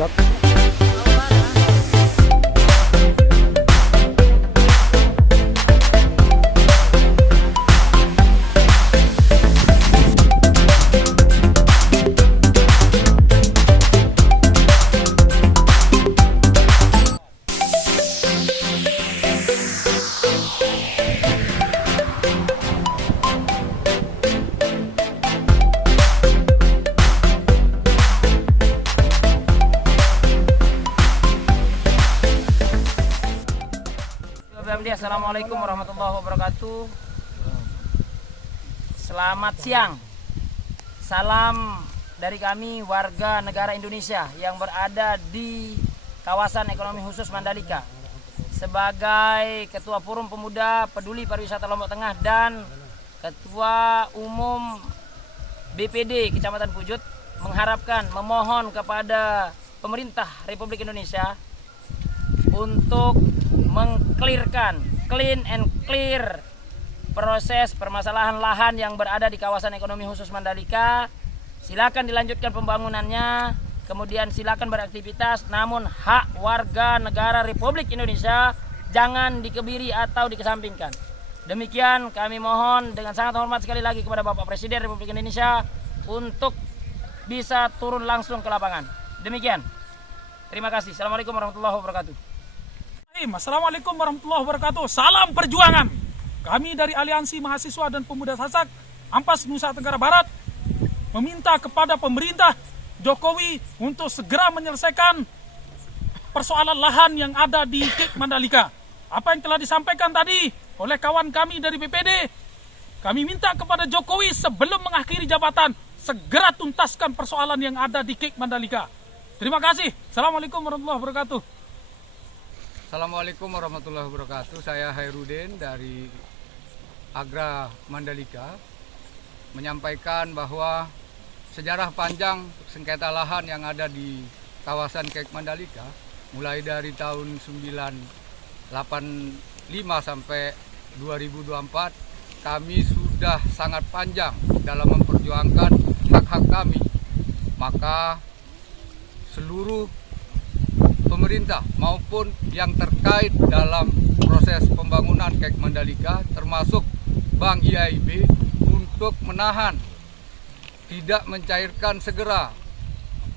Dok. Assalamualaikum warahmatullahi wabarakatuh. Selamat siang. Salam dari kami warga negara Indonesia yang berada di kawasan ekonomi khusus Mandalika. Sebagai Ketua Forum Pemuda Peduli Pariwisata Lombok Tengah dan Ketua Umum BPD Kecamatan Pujut, memohon kepada pemerintah Republik Indonesia untuk mengklirkan, clean and clear proses permasalahan lahan yang berada di kawasan ekonomi khusus Mandalika. Silakan dilanjutkan pembangunannya, kemudian silakan beraktivitas, namun hak warga negara Republik Indonesia jangan dikebiri atau dikesampingkan. Demikian kami mohon dengan sangat hormat sekali lagi kepada Bapak Presiden Republik Indonesia untuk bisa turun langsung ke lapangan. Demikian. Terima kasih. Assalamualaikum warahmatullahi wabarakatuh. Assalamualaikum warahmatullahi wabarakatuh. Salam perjuangan. Kami dari Aliansi Mahasiswa dan Pemuda Sasak Ampas Nusa Tenggara Barat meminta kepada pemerintah Jokowi untuk segera menyelesaikan persoalan lahan yang ada di Kek Mandalika. Apa yang telah disampaikan tadi oleh kawan kami dari BPD, kami minta kepada Jokowi sebelum mengakhiri jabatan segera tuntaskan persoalan yang ada di Kek Mandalika. Terima kasih. Assalamualaikum warahmatullahi wabarakatuh. Assalamualaikum warahmatullahi wabarakatuh. Saya Hairudin dari Agra Mandalika menyampaikan bahwa sejarah panjang sengketa lahan yang ada di kawasan Kek Mandalika mulai dari tahun 1985 sampai 2024 kami sudah sangat panjang dalam memperjuangkan hak-hak kami. Maka seluruh pemerintah maupun yang terkait dalam proses pembangunan Kek Mandalika termasuk Bank IAIB untuk menahan, tidak mencairkan segera,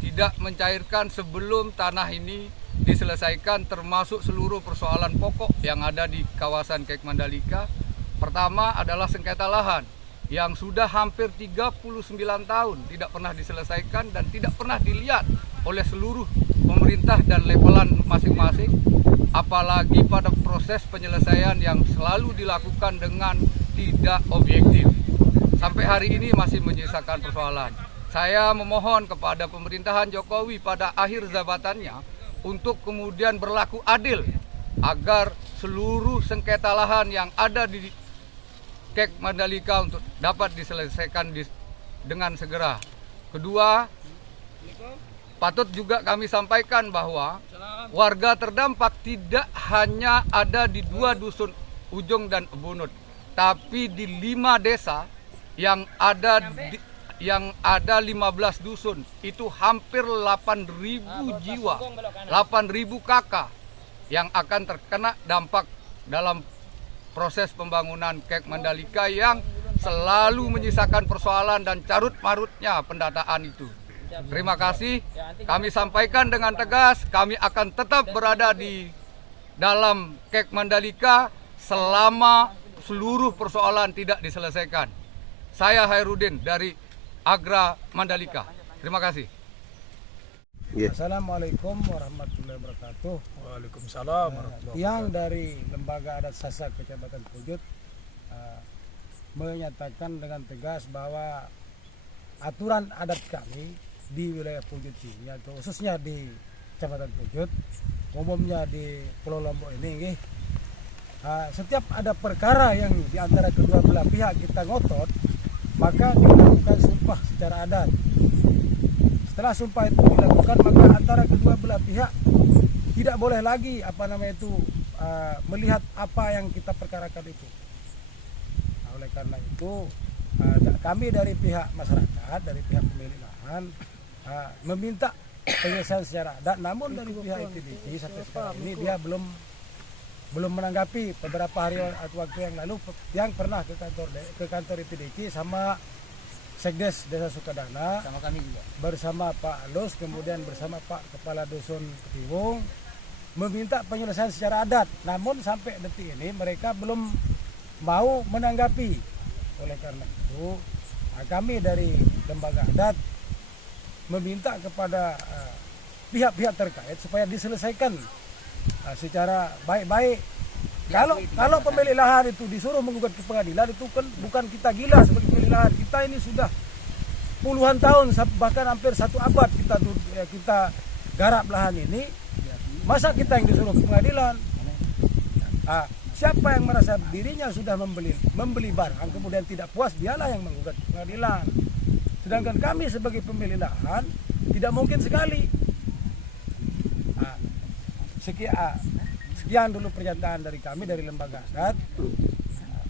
tidak mencairkan sebelum tanah ini diselesaikan, termasuk seluruh persoalan pokok yang ada di kawasan Kek Mandalika. Pertama adalah sengketa lahan yang sudah hampir 39 tahun tidak pernah diselesaikan dan tidak pernah dilihat oleh seluruh pemerintah dan levelan masing-masing, apalagi pada proses penyelesaian yang selalu dilakukan dengan tidak objektif. Sampai hari ini masih menyisakan persoalan. Saya memohon kepada pemerintahan Jokowi pada akhir jabatannya untuk kemudian berlaku adil agar seluruh sengketa lahan yang ada di Kek Mandalika untuk dapat diselesaikan dengan segera. Kedua, patut juga kami sampaikan bahwa warga terdampak tidak hanya ada di 2 dusun Ujung dan Bunut, tapi di 5 desa yang ada 15 dusun, itu hampir 8.000 jiwa, 8.000 kakak yang akan terkena dampak dalam proses pembangunan Kek Mandalika yang selalu menyisakan persoalan dan carut-marutnya pendataan itu. Terima kasih. Kami sampaikan dengan tegas, kami akan tetap berada di dalam Kek Mandalika selama seluruh persoalan tidak diselesaikan. Saya Hairudin dari Agra Mandalika. Terima kasih. Assalamualaikum warahmatullahi wabarakatuh. Waalaikumsalam warahmatullahi Yang dari Lembaga Adat Sasak Kecamatan Pujut menyatakan dengan tegas bahwa aturan adat kami di wilayah Pujut ini, atau khususnya di Kecamatan Pujut, umumnya di Pulau Lombok ini, setiap ada perkara yang di antara kedua belah pihak kita ngotot, maka dilakukan sumpah secara adat. Setelah sumpah itu dilakukan, maka antara kedua belah pihak tidak boleh lagi melihat apa yang kita perkarakan itu. Nah, oleh karena itu kami dari pihak masyarakat, dari pihak pemilik lahan meminta penyelesaian secara adat. Namun dari pihak IPDC sampai sekarang ini dia belum menanggapi. Beberapa hari atau waktu yang lalu yang pernah ke kantor IPDC sama Sekdes Desa Sukadana Sama kami juga. bersama Pak Alus, kemudian bersama Pak Kepala Dusun Ketiwung meminta penyelesaian secara adat. Namun sampai detik ini mereka belum mau menanggapi. Oleh karena itu kami dari lembaga adat meminta kepada pihak-pihak terkait supaya diselesaikan secara baik-baik. Kalau pemilik lahan itu disuruh menggugat ke pengadilan, itu kan bukan kita gila sebagai pemilik lahan. Kita ini sudah puluhan tahun, bahkan hampir 1 abad kita garap lahan ini. Masa kita yang disuruh ke pengadilan? Siapa yang merasa dirinya sudah membeli barang kemudian tidak puas, dialah yang menggugat ke pengadilan. Sedangkan kami sebagai pemilik lahan tidak mungkin sekali. Sekian dulu pernyataan dari kami dari lembaga adat.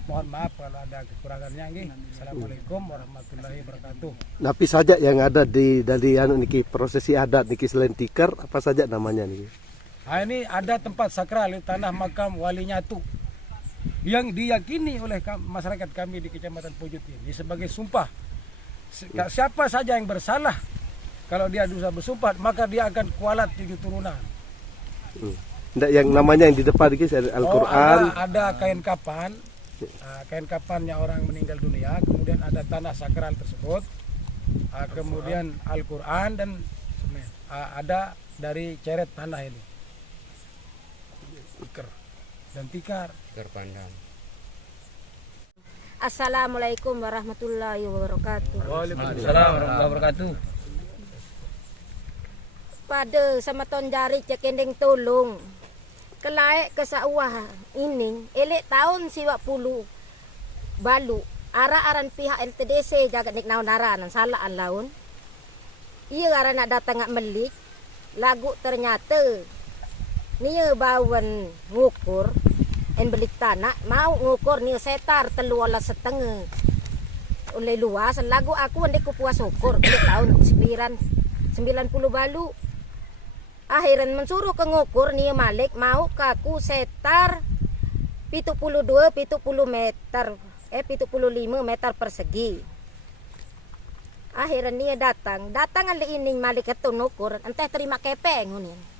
Mohon maaf kalau ada kekurangannya. Assalamualaikum warahmatullahi wabarakatuh. Napi saja yang ada dari niki prosesi adat niki selain tikar apa saja namanya nih? Ini ada tempat sakral di tanah makam Wali Nyatu yang diyakini oleh masyarakat kami di Kecamatan Pujut ini sebagai sumpah. Siapa saja yang bersalah, kalau dia dosa bersumpah maka dia akan kualat 7 turunan. Nggak, yang namanya yang di depan ini Al-Quran. Ada kain kapan, kain kapannya orang meninggal dunia, kemudian ada tanah sakral tersebut, kemudian Al-Quran dan ada dari ceret tanah ini. Tikar pandang. Assalamualaikum warahmatullahi wabarakatuh. Waalaikumsalam warahmatullahi wabarakatuh. Pada sama ton jari cekendeng tolong kelaik ke sawah ini elek tahun 50 balu ara-aran pihak LTDC jaga nik naon aranan salah an laun. Iya ara nak datang ngak melik lagu ternyata nia bawan ngukur en belik tanah mau ngukur nia setar 3,5 oleh luas lagu aku ndek puas ukur tahun 90 balu akhiran mensuruh ke ngukur nia malik mau kaku setar 72 70 meter 75 meter persegi. Akhiran nia datang ali ini malik itu ngukur entah terima kepeng ngunin.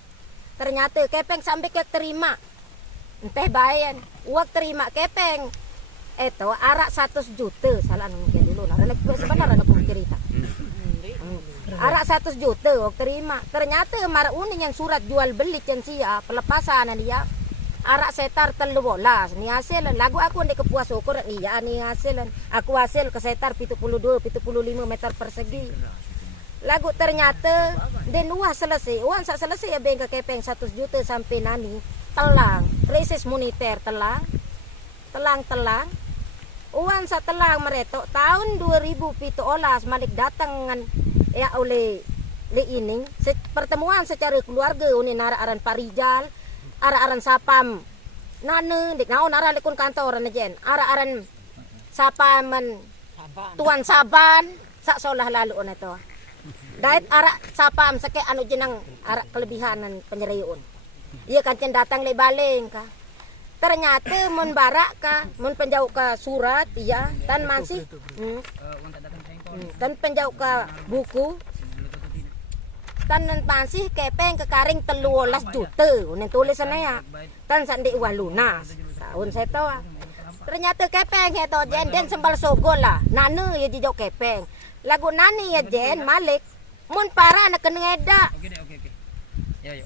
Ternyata kepeng sampai ke terima. Entah bayan, uang terima kepeng. Itu arak 100 juta. Salah mungkin dulu. Sebenarnya aku cerita. Arak 100 juta uang terima. Ternyata marah uning yang surat jual beli yang sia pelepasan dia. Arak setar 13. Ni hasil lagu aku ndek kepuas ukur iya ni hasil. Aku hasil ke setar 72 75 meter persegi. Lagu ternyata dan uang selesai. Uang sak selesai ya bengke kepeng 100 juta sampai nani telang. Krisis moneter telang. Uang sak telang meretok tahun 2017 malik datang dengan ya oleh ini pertemuan secara keluarga unin ara-aran Parijal, ara-aran Sapam. Nane dik naon ara lekun kantor jen. Ara-aran Sapaman Tuan Saban sak solah lalu on itu. Dait arak sapam sake anu jenang arak kelebihanan penyeriun. Iya kancen datang le baleng ka. Ternyata mun barak ka, mun penjauh ka surat iya dan masih dan penjauh ka buku. Tan masih kepeng ke karing 13 juta. Unen tulisannya ya. Tan sandi uang lunas. Tahun saya tahu. Ternyata kepeng itu den sembal sogol lah. Nane ya dijauh kepeng. Lagu nani ya jen malik. Mun para nak kena ngeda. Oke. Ya.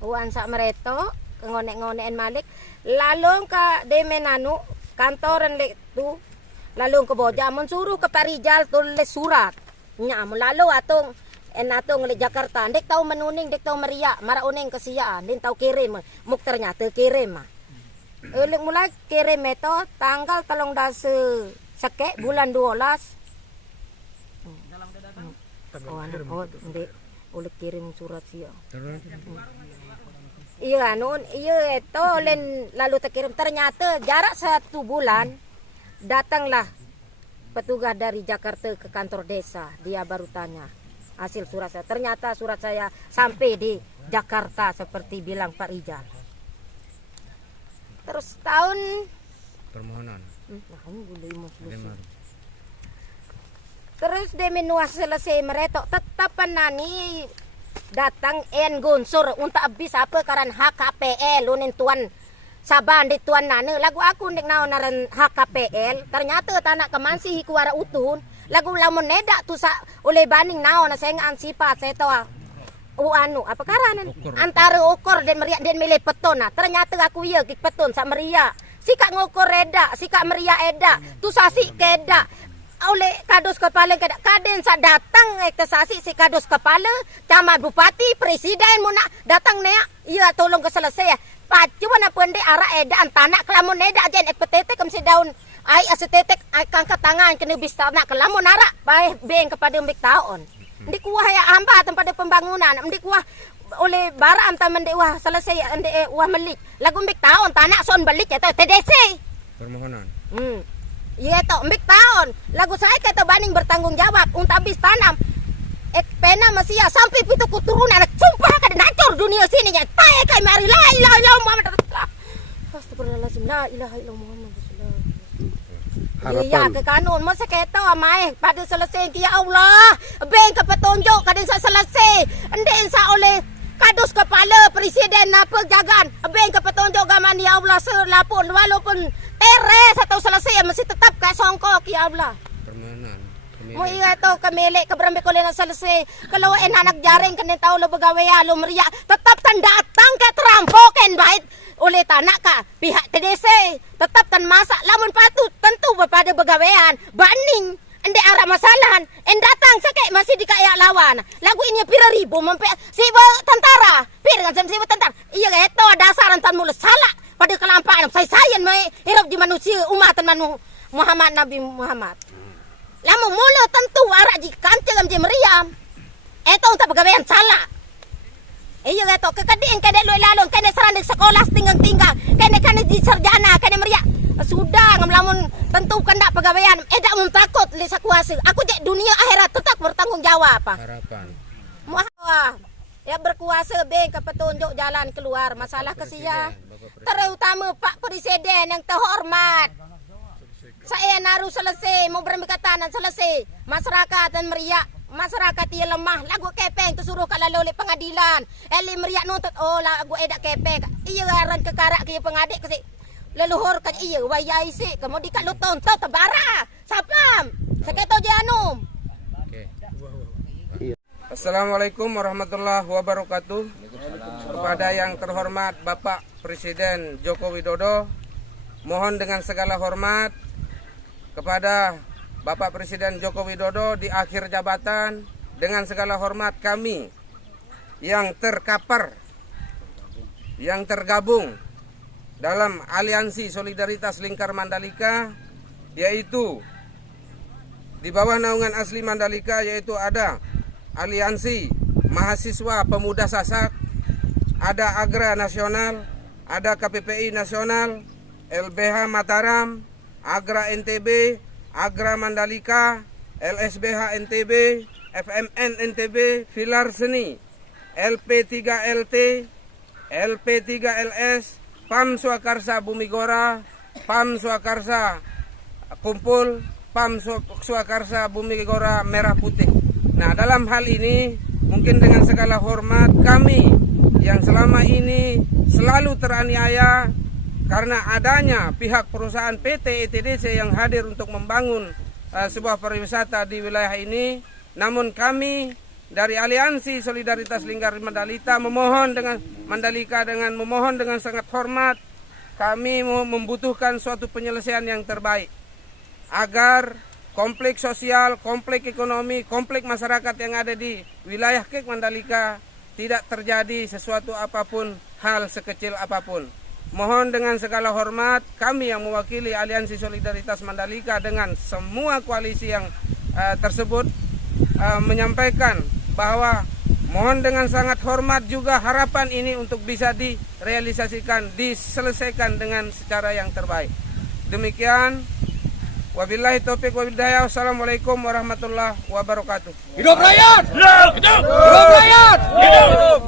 Uang sak mereto ngonek-ngonekan malik. Lalu ke Demenanu kantoran lek tu. Lalu ke Boja mun suruh ke Parijal tulis surat. Nya mun lalu atong le Jakarta ndek tahu menuning ndek tahu meriak mara uning ke sia ndek tahu kirim muk ternyata kirim. Lek mulai kirim itu tanggal 13 seke bulan 12. Oleh kirim surat sia. Iya nun iya itu lalu terkirim ternyata jarak 1 bulan datanglah petugas dari Jakarta ke kantor desa dia baru tanya hasil surat saya. Ternyata surat saya sampai di Jakarta seperti bilang Pak Rijal. Terus tahun Permohonan. Terus dia menuas selesai meretok tetap nani datang en gunsur untuk habis apa karan HKPL lunin tuan saban di tuan nane lagu aku ndek naon naran HKPL ternyata tanak kemansi hikuara utun lagu lamun neda tu sa oleh baning naon saya ngansipat saya tahu anu apa karanan antara ukur dan meriak dan milih petona ternyata aku iya gik peton sa meriak sika ngukur reda sika meriak eda tu sasi keda oleh kados kepala kaden sa datang sasi si kados kepala camat bupati presiden muna datang nea iya tolong ke selesai pacu na pende ara eda antana kelamun eda ajen petete kem si daun ai asetetek ai kangkat tangan kena bistana kelamun ara bae beng kepada mbek taon ndik kuah ya hamba tempat pembangunan ndik kuah oleh bara am tamen dek wah selesai ndek wah melik lagu mbek taon tanah son balik ya TDC Permohonan. iya to mbek taon lagu saya kata baning bertanggung jawab untuk habis tanam pena masih ya sampai pitu keturunan sumpah kada hancur dunia sini ya tae kai mari la ilaha illallah Muhammad rasulullah astagfirullahalazim la ilaha illallah Muhammad rasulullah iya ke kanun masa keto amae pada selesai ya Allah beng ke petunjuk kadang sa selesai endek sa oleh kados kepala presiden apa jagaan beng ke petunjuk gaman ya Allah selapun walaupun teres atau selesai masih tetap ka songkok ya Allah Permohonan. mo iya to kamilik kabrame ko lang selesai kalau anak jaring kan tahu lo begawe lo meria tetap tan datang ke terampoken bait oleh tanak ka pihak TDC tetap tan masak lamun patut tentu pada begawean baning ende arah masalahan en datang sakit masih dikaya lawan lagu ini pira ribu mempe siba tentara pira kan siba tentara iya eto dasaran tan mulut salah pada kelampaan saya mai hirap di manusia umatan Muhammad Nabi Muhammad lamu mula tentu arak di kancing am meriam eto untuk pegawaian salah iya eto kekadin kene lu lalon kene serang di sekolah tinggal kene di sarjana kene meriak sudah ngelamun tentu kendak pegawaian edak mum takut lisa kuasa aku jek dunia akhirat tetap bertanggung jawab apa Harapan. muah ya berkuasa beng ke petunjuk jalan keluar masalah kesia terutama Pak Presiden yang terhormat saya naruh selesai mau bermikatan selesai masyarakat dan meriak masyarakat ia lemah lagu kepeng tu suruh kalau oleh pengadilan eli meriak nuntut oh lagu edak kepeng iya aran kekarak ke pengadik ke leluhur kan iya wayai si kemudian kat luton tau tebara sapam seketo je anu Oke. Assalamualaikum warahmatullahi wabarakatuh. Kepada yang terhormat Bapak Presiden Joko Widodo, mohon dengan segala hormat kepada Bapak Presiden Joko Widodo di akhir jabatan dengan segala hormat kami yang terkapar, yang tergabung dalam Aliansi Solidaritas Lingkar Mandalika, yaitu di bawah naungan asli Mandalika yaitu ada Aliansi Mahasiswa Pemuda Sasak, ada Agra Nasional, ada KPPI Nasional, LBH Mataram, Agra NTB, Agra Mandalika, LSBH NTB, FMN NTB, Filar Seni, LP3LT, LP3LS, PAM Swakarsa Bumigora, PAM Swakarsa Kumpul, PAM Swakarsa Bumigora Merah Putih. Nah, dalam hal ini mungkin dengan segala hormat kami yang selama ini selalu teraniaya karena adanya pihak perusahaan PT ETDC yang hadir untuk membangun sebuah pariwisata di wilayah ini. Namun kami dari Aliansi Solidaritas Lingkar Mandalika memohon dengan sangat hormat, kami membutuhkan suatu penyelesaian yang terbaik agar kompleks sosial, kompleks ekonomi, kompleks masyarakat yang ada di wilayah Kek Mandalika tidak terjadi sesuatu apapun, hal sekecil apapun. Mohon dengan segala hormat kami yang mewakili Aliansi Solidaritas Mandalika dengan semua koalisi yang tersebut menyampaikan bahwa mohon dengan sangat hormat juga harapan ini untuk bisa direalisasikan, diselesaikan dengan secara yang terbaik. Demikian Wabillahi taufiq wal hidayah. Wassalamualaikum warahmatullahi wabarakatuh. Hidup rakyat! Hidup! Hidup rakyat! Hidup!